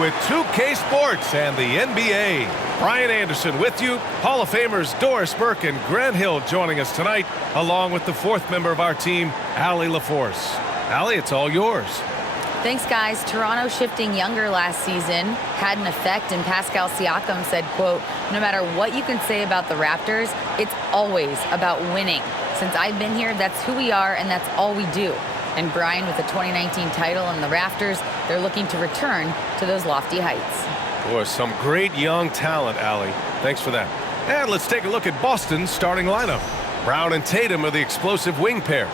with 2K Sports and the NBA. Brian Anderson with you. Hall of Famers Doris Burke and Grant Hill joining us tonight, along with the fourth member of our team, Allie LaForce. Allie, it's all yours. Thanks, guys. Toronto shifting younger last season had an effect, and Pascal Siakam said, quote, "No matter what you can say about the Raptors, it's always about winning. Since I've been here, that's who we are, and that's all we do." And Brian, with the 2019 title and the Raptors, they're looking to return to those lofty heights. Boy, some great young talent, Allie. Thanks for that. And let's take a look at Boston's starting lineup. Brown and Tatum are the explosive wing pair.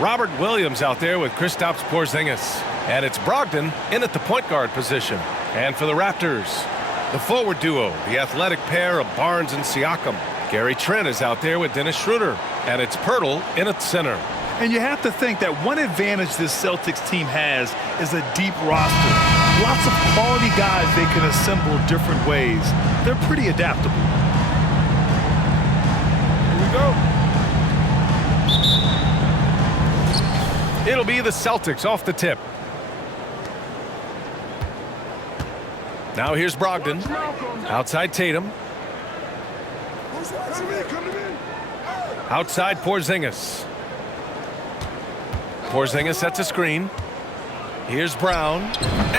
Robert Williams out there with Kristaps Porzingis. And it's Brogdon in at the point guard position. And for the Raptors, the forward duo, the athletic pair of Barnes and Siakam. Gary Trent is out there with Dennis Schroeder. And it's Pirtle in at center. And you have to think that one advantage this Celtics team has is a deep roster. Lots of quality guys they can assemble different ways. They're pretty adaptable. Here we go. It'll be the Celtics off the tip. Now here's Brogdon. Outside Tatum. Outside Porzingis. Porzingis sets a screen. Here's Brown.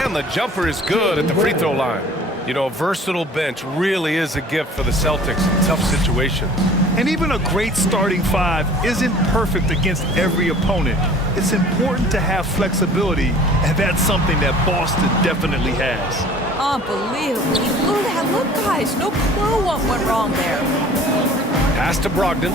And the jumper is good at the free throw line. You know, a versatile bench really is a gift for the Celtics in tough situations. And even a great starting five isn't perfect against every opponent. It's important to have flexibility, and that's something that Boston definitely has. Unbelievable. Look at that. Look, guys. No clue what went wrong there. Pass to Brogdon.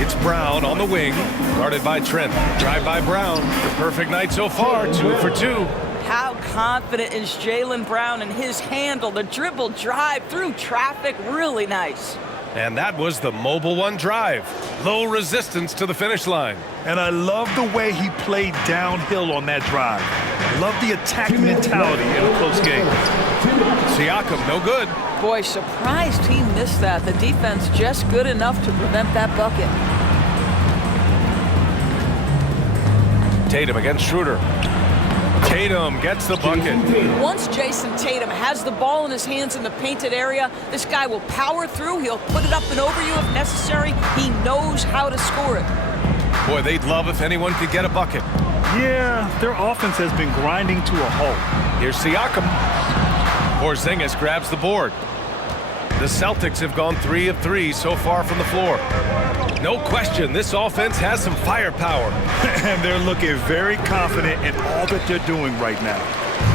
It's Brown on the wing, guarded by Trent. Drive by Brown. The perfect night so far, 2 for 2. How confident is Jaylen Brown in his handle? The dribble drive through traffic, really nice. And that was the mobile one drive. Low resistance to the finish line. And I love the way he played downhill on that drive. Love the attack mentality in a close game. Siakam, no good. Boy, surprised he missed that. The defense just good enough to prevent that bucket. Tatum against Schroeder. Tatum gets the bucket. Once Jason Tatum has the ball in his hands in the painted area, this guy will power through. He'll put it up and over you if necessary. He knows how to score it. Boy, they'd love if anyone could get a bucket. Yeah, their offense has been grinding to a halt. Here's Siakam. Porzingis grabs the board. The Celtics have gone 3 of 3 so far from the floor. No question, this offense has some firepower. And they're looking very confident in all that they're doing right now.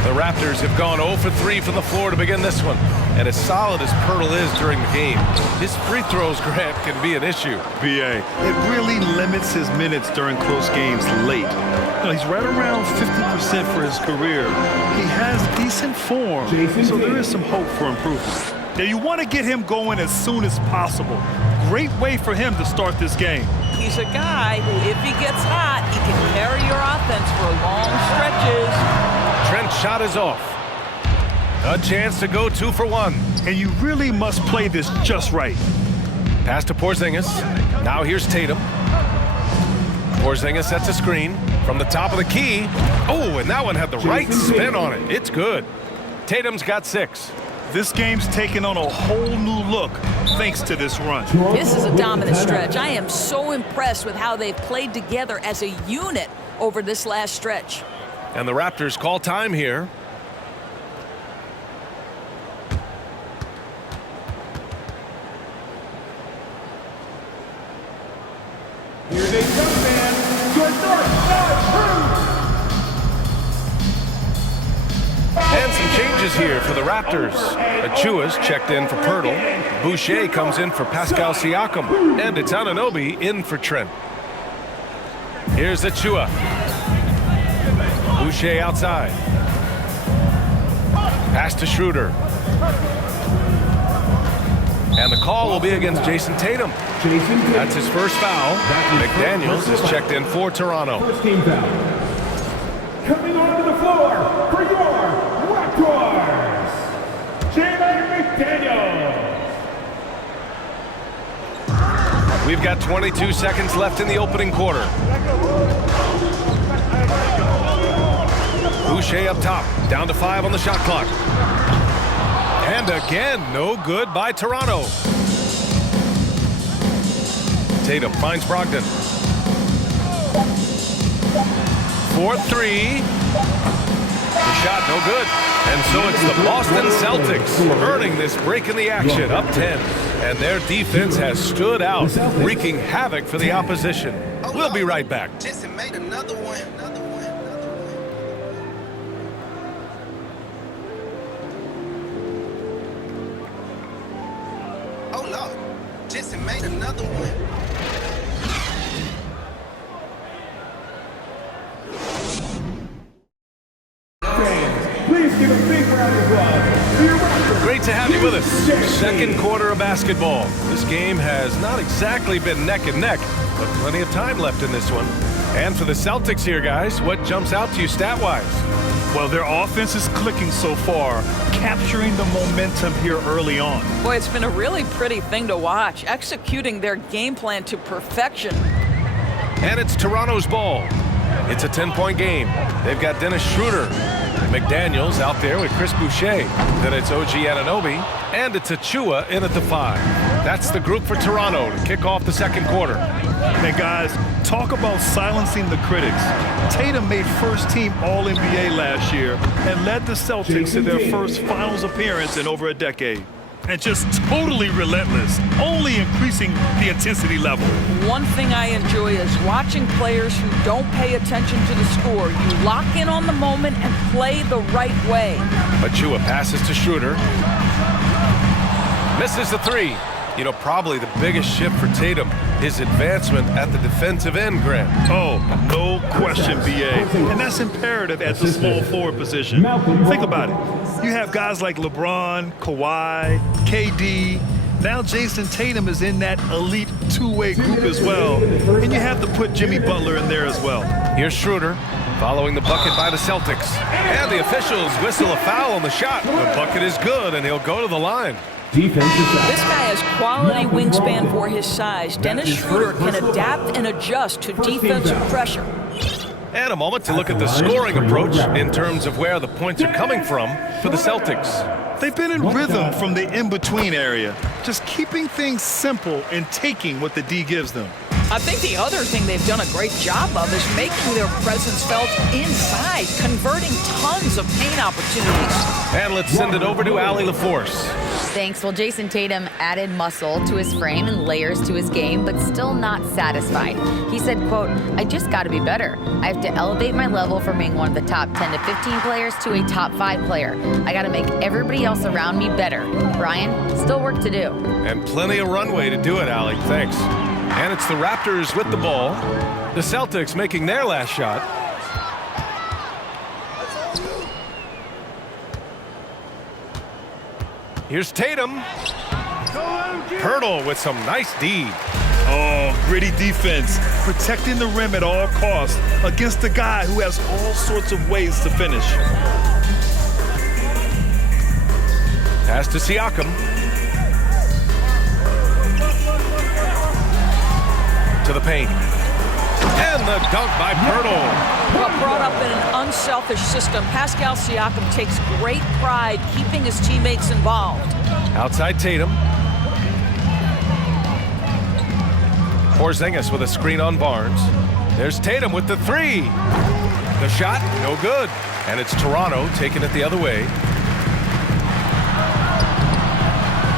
The Raptors have gone 0 for 3 from the floor to begin this one. And as solid as Pirtle is during the game, his free throws, Grant, can be an issue. BA, it really limits his minutes during close games late. He's right around 50% for his career. He has decent form, so there is some hope for improvement. Now, you want to get him going as soon as possible. Great way for him to start this game. He's a guy who, if he gets hot, he can carry your offense for long stretches. Trent's shot is off. A chance to go 2 for 1. And you really must play this just right. Pass to Porzingis. Now here's Tatum. Porzingis sets a screen from the top of the key. Oh, and that one had the right spin on it. It's good. Tatum's got 6. This game's taken on a whole new look thanks to this run. This is a dominant stretch. I am so impressed with how they've played together as a unit over this last stretch. And the Raptors call time here. Here they come, man. Your North Star And some changes here for the Raptors. Achua's checked in for Pirtle. Boucher comes in for Pascal Siakam. And it's Anunoby in for Trent. Here's Achua. Boucher outside. Pass to Schroeder. And the call will be against Jason Tatum. That's his first foul. McDaniels is checked in for Toronto. First team foul. Coming onto the floor for your Raptors, Jalen McDaniels. We've got 22 seconds left in the opening quarter. Boucher up top. Down to 5 on the shot clock. And again, no good by Toronto. Tatum finds Brogdon. 4-3. The shot no good. And so it's the Boston Celtics earning this break in the action, up 10. And their defense has stood out, wreaking havoc for the opposition. We'll be right back. Jason made another one. Oh, Lord. Jason made another one. Please give a big round of applause for your Raptors. Great to have you with us. Second quarter of basketball. This game has not exactly been neck and neck, but plenty of time left in this one. And for the Celtics here, guys, what jumps out to you stat-wise? Well, their offense is clicking so far, capturing the momentum here early on. Boy, it's been a really pretty thing to watch, executing their game plan to perfection. And it's Toronto's ball. It's a 10-point game. They've got Dennis Schroeder. McDaniels out there with Chris Boucher. Then it's OG Anunoby. And it's Achua in at the 5. That's the group for Toronto to kick off the second quarter. And guys, talk about silencing the critics. Tatum made first-team All-NBA last year and led the Celtics to their first finals appearance in over a decade. And just totally relentless, only increasing the intensity level. One thing I enjoy is watching players who don't pay attention to the score. You lock in on the moment and play the right way. Achua passes to Schroeder. Misses the 3. You know, probably the biggest shift for Tatum, his advancement at the defensive end, Grant. Oh, no question, BA. And that's imperative at the small forward position. Think about it. You have guys like LeBron, Kawhi, KD. Now Jason Tatum is in that elite two-way group as well. And you have to put Jimmy Butler in there as well. Here's Schroeder following the bucket by the Celtics. And the officials whistle a foul on the shot. The bucket is good, and he'll go to the line. This guy has quality wingspan for his size. Dennis Schroeder can adapt and adjust to defensive pressure. And a moment to look at the scoring approach in terms of where the points are coming from for the Celtics. They've been in rhythm from the in-between area, just keeping things simple and taking what the D gives them. I think the other thing they've done a great job of is making their presence felt inside, converting tons of paint opportunities. And let's send it over to Allie LaForce. Thanks. Well, Jason Tatum added muscle to his frame and layers to his game, but still not satisfied. He said, quote, "I just got to be better. I have to elevate my level from being one of the top 10 to 15 players to a top 5 player. I got to make everybody else around me better." Brian, still work to do. And plenty of runway to do it, Allie. Thanks. And it's the Raptors with the ball. The Celtics making their last shot. Here's Tatum. Hurdle with some nice D. Oh, gritty defense, protecting the rim at all costs against a guy who has all sorts of ways to finish. Pass to Siakam. To the paint. And the dunk by Pirtle. Well, brought up in an unselfish system, Pascal Siakam takes great pride keeping his teammates involved. Outside Tatum. Porzingis with a screen on Barnes. There's Tatum with the 3. The shot, no good. And it's Toronto taking it the other way.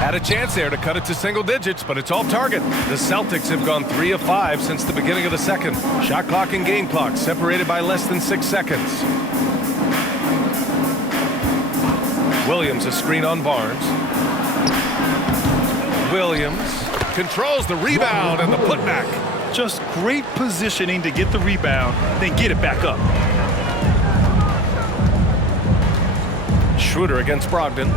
Had a chance there to cut it to single digits, but it's all target. The Celtics have gone 3 of 5 since the beginning of the second. Shot clock and game clock separated by less than 6 seconds. Williams a screen on Barnes. Williams controls the rebound and the putback. Just great positioning to get the rebound, then get it back up. Schroeder against Brogdon.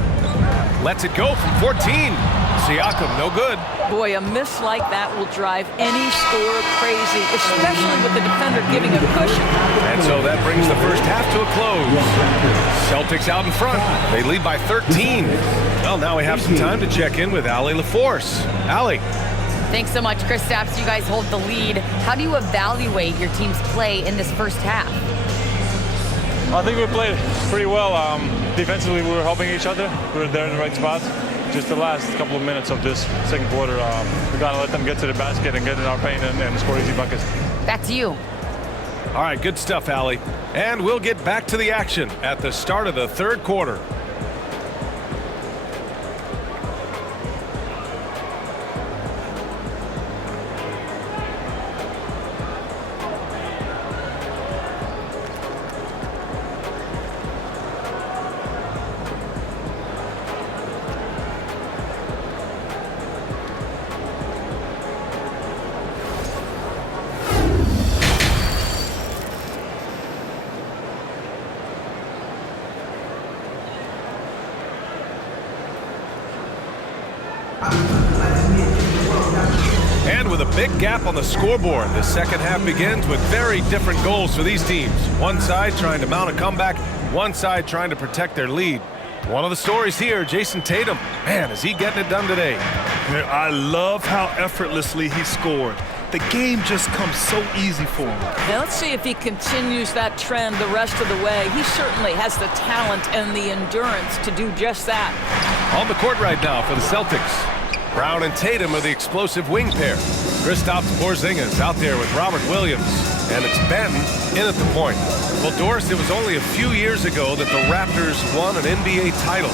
Lets it go from 14. Siakam, no good. Boy, a miss like that will drive any scorer crazy, especially with the defender giving a cushion. And so that brings the first half to a close. Celtics out in front. They lead by 13. Well, now we have some time to check in with Allie LaForce. Allie. Thanks so much, Kristaps. You guys hold the lead. How do you evaluate your team's play in this first half? I think we played pretty well. Defensively, we were helping each other. We were there in the right spots. Just the last couple of minutes of this second quarter, we got to let them get to the basket and get in our paint and score easy buckets. Back to you. All right, good stuff, Allie. And we'll get back to the action at the start of the third quarter. And with a big gap on the scoreboard, the second half begins with very different goals for these teams. One side trying to mount a comeback, one side trying to protect their lead. One of the stories here, Jason Tatum. Man, is he getting it done today? I love how effortlessly he scored. The game just comes so easy for him. Now let's see if he continues that trend the rest of the way. He certainly has the talent and the endurance to do just that. On the court right now for the Celtics, Brown and Tatum are the explosive wing pair. Kristaps Porzingis out there with Robert Williams, and it's Benton in at the point. Well, Doris, it was only a few years ago that the Raptors won an NBA title.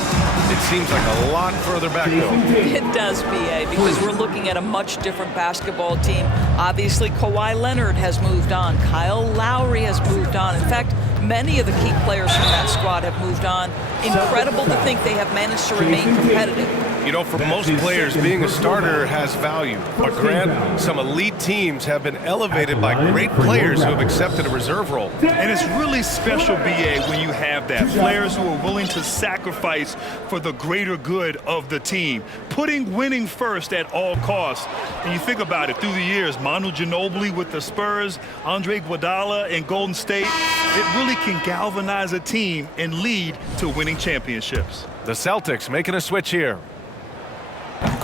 It seems like a lot further back, though. It does, B.A., because we're looking at a much different basketball team. Obviously, Kawhi Leonard has moved on. Kyle Lowry has moved on. In fact, many of the key players from that squad have moved on. Incredible to think they have managed to remain competitive. You know, for most players, being a starter has value. But Grant, some elite teams have been elevated by great players who have accepted a reserve role. And it's really special, B.A., when you have that. Players who are willing to sacrifice for the greater good of the team. Putting winning first at all costs. And you think about it, through the years, Manu Ginobili with the Spurs, Andre Iguodala in Golden State, it really can galvanize a team and lead to winning championships. The Celtics making a switch here.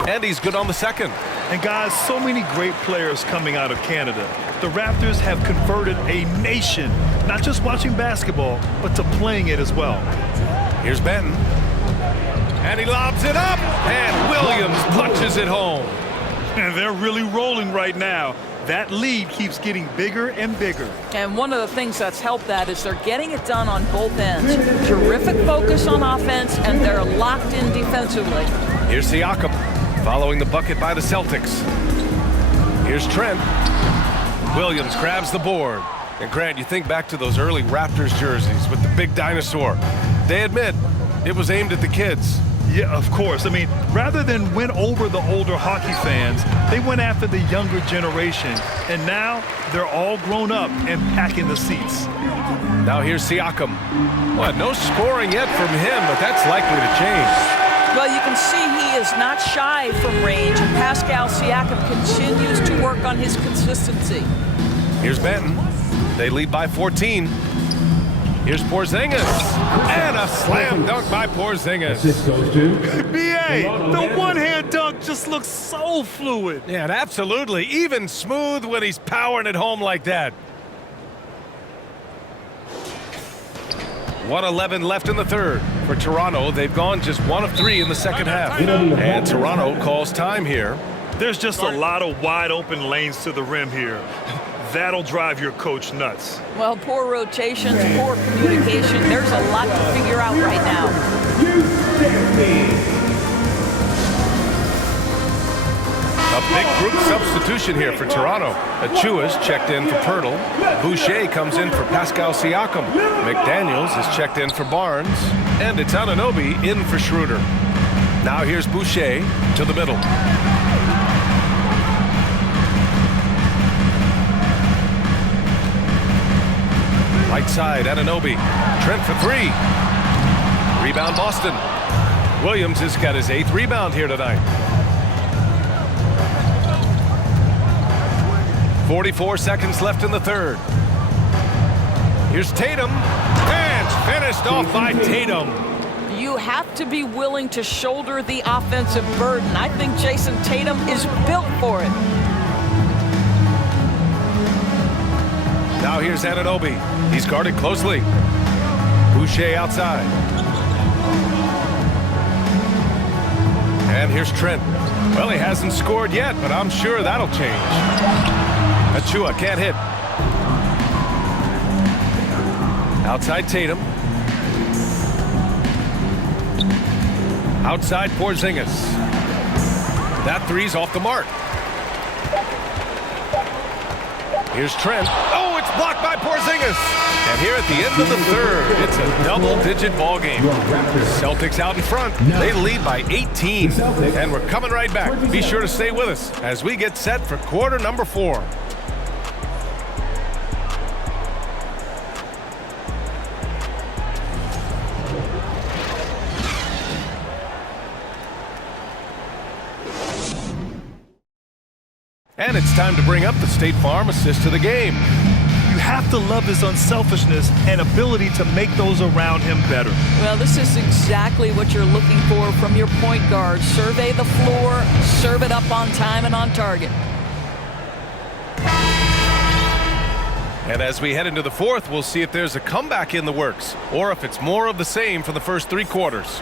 And he's good on the second. And guys, so many great players coming out of Canada. The Raptors have converted a nation, not just watching basketball, but to playing it as well. Here's Benton. And he lobs it up. And Williams punches it home. And they're really rolling right now. That lead keeps getting bigger and bigger. And one of the things that's helped that is they're getting it done on both ends. Terrific focus on offense, and they're locked in defensively. Here's Siakam following the bucket by the Celtics. Here's Trent. Williams grabs the board. And Grant, you think back to those early Raptors jerseys with the big dinosaur. They admit it was aimed at the kids. Yeah, of course. I mean, rather than win over the older hockey fans, they went after the younger generation. And now they're all grown up and packing the seats. Now here's Siakam. What, no scoring yet from him, but that's likely to change. Well, you can see he is not shy from range, and Pascal Siakam continues to work on his consistency. Here's Benton. They lead by 14. Here's Porzingis. And a slam dunk by Porzingis. This goes to B.A., the one-hand dunk just looks so fluid. Yeah, and absolutely. Even smooth when he's powering it home like that. 1:11 left in the third. For Toronto, they've gone just 1 of 3 in the second half. And Toronto calls time here. There's just a lot of wide-open lanes to the rim here. That'll drive your coach nuts. Well, poor rotations, poor communication. There's a lot to figure out right now. A big group substitution here for Toronto. Achua's checked in for Pirtle. Boucher comes in for Pascal Siakam. McDaniels is checked in for Barnes. And it's Anunoby in for Schroeder. Now here's Boucher to the middle. Right side, Anunoby. Trent for 3. Rebound, Boston. Williams has got his 8th rebound here tonight. 44 seconds left in the third. Here's Tatum. And finished off by Tatum. You have to be willing to shoulder the offensive burden. I think Jason Tatum is built for it. Now here's Anunoby. He's guarded closely. Boucher outside. And here's Trent. Well, he hasn't scored yet, but I'm sure that'll change. Achua can't hit. Outside Tatum. Outside Porzingis. That three's off the mark. Here's Trent. Oh, it's blocked by Porzingis. And here at the end of the third, it's a double-digit ball game. Celtics out in front. They lead by 18. And we're coming right back. Be sure to stay with us as we get set for quarter number 4. And it's time to bring up the State Farm assist to the game. You have to love his unselfishness and ability to make those around him better. Well, this is exactly what you're looking for from your point guard. Survey the floor, serve it up on time and on target. And as we head into the fourth, we'll see if there's a comeback in the works or if it's more of the same for the first 3 quarters.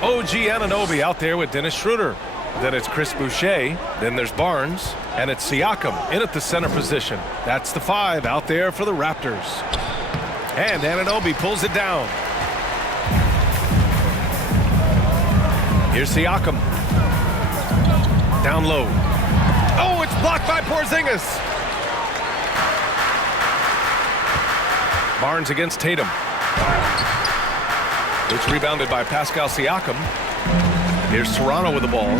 OG Anunoby out there with Dennis Schroeder. Then it's Chris Boucher. Then there's Barnes. And it's Siakam in at the center position. That's the 5 out there for the Raptors. And Anunoby pulls it down. Here's Siakam. Down low. Oh, it's blocked by Porzingis. Barnes against Tatum. It's rebounded by Pascal Siakam. Here's Toronto with the ball.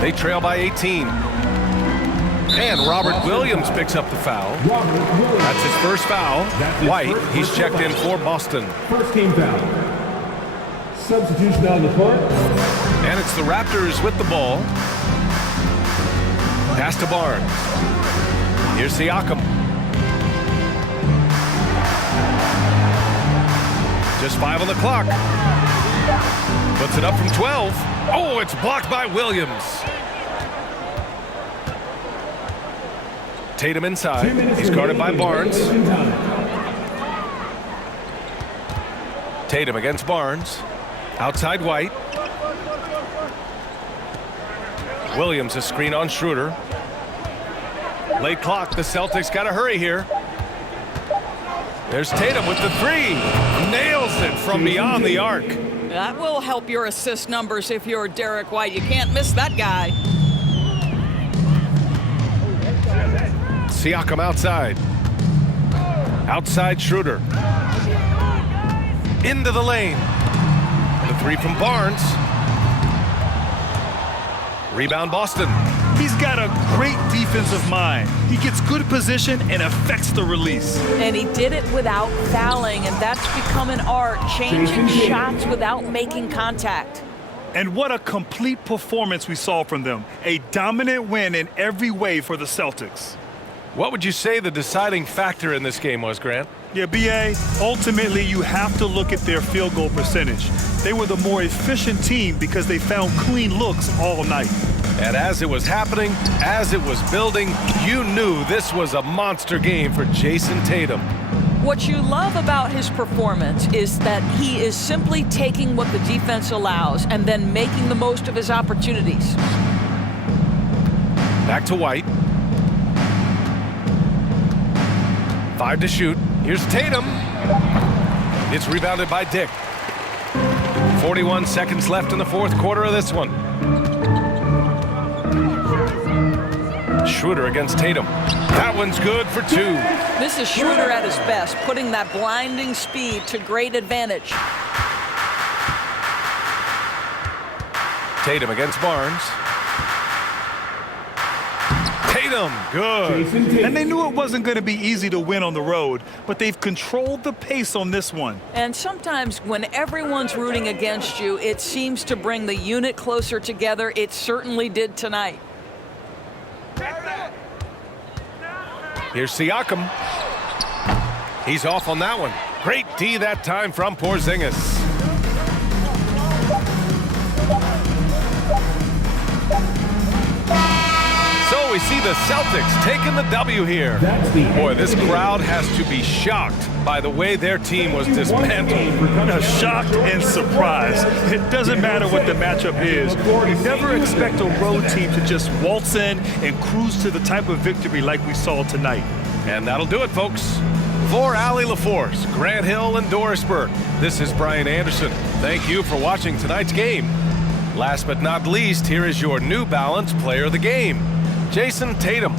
They trail by 18. And Robert Williams picks up the foul. That's his first foul. White, he's checked in for Boston. First team foul. Substitution on the court. And it's the Raptors with the ball. Pass to Barnes. Here's Siakam. Just 5 on the clock. Puts it up from 12. Oh, it's blocked by Williams. Tatum inside. He's guarded by Barnes. Tatum against Barnes. Outside White. Williams a screen on Schroeder. Late clock. The Celtics got to hurry here. There's Tatum with the 3. Nails it from beyond the arc. That will help your assist numbers if you're Derek White. You can't miss that guy. Siakam outside. Outside Schroeder. Into the lane. The 3 from Barnes. Rebound Boston. He's got a great defensive mind. He gets good position and affects the release. And he did it without fouling, and that's become an art, changing shots without making contact. And what a complete performance we saw from them. A dominant win in every way for the Celtics. What would you say the deciding factor in this game was, Grant? Yeah, B.A., ultimately you have to look at their field goal percentage. They were the more efficient team because they found clean looks all night. And as it was happening, as it was building, you knew this was a monster game for Jason Tatum. What you love about his performance is that he is simply taking what the defense allows and then making the most of his opportunities. Back to White. 5 to shoot. Here's Tatum. It's rebounded by Dick. 41 seconds left in the fourth quarter of this one. Schroeder against Tatum. That one's good for 2. This is Schroeder at his best, putting that blinding speed to great advantage. Tatum against Barnes. Tatum, good. And they knew it wasn't going to be easy to win on the road, but they've controlled the pace on this one. And sometimes when everyone's rooting against you, it seems to bring the unit closer together. It certainly did tonight. Here's Siakam. He's off on that one. Great D that time from Porzingis. So we see the Celtics taking the W here. Boy, this crowd has to be shocked by the way their team was dismantled. Shocked and surprised. It doesn't matter what the matchup is. You never expect a road team to just waltz in and cruise to the type of victory like we saw tonight. And that'll do it, folks. For Allie LaForce, Grant Hill, and Doris Burke, this is Brian Anderson. Thank you for watching tonight's game. Last but not least, here is your New Balance Player of the Game, Jason Tatum.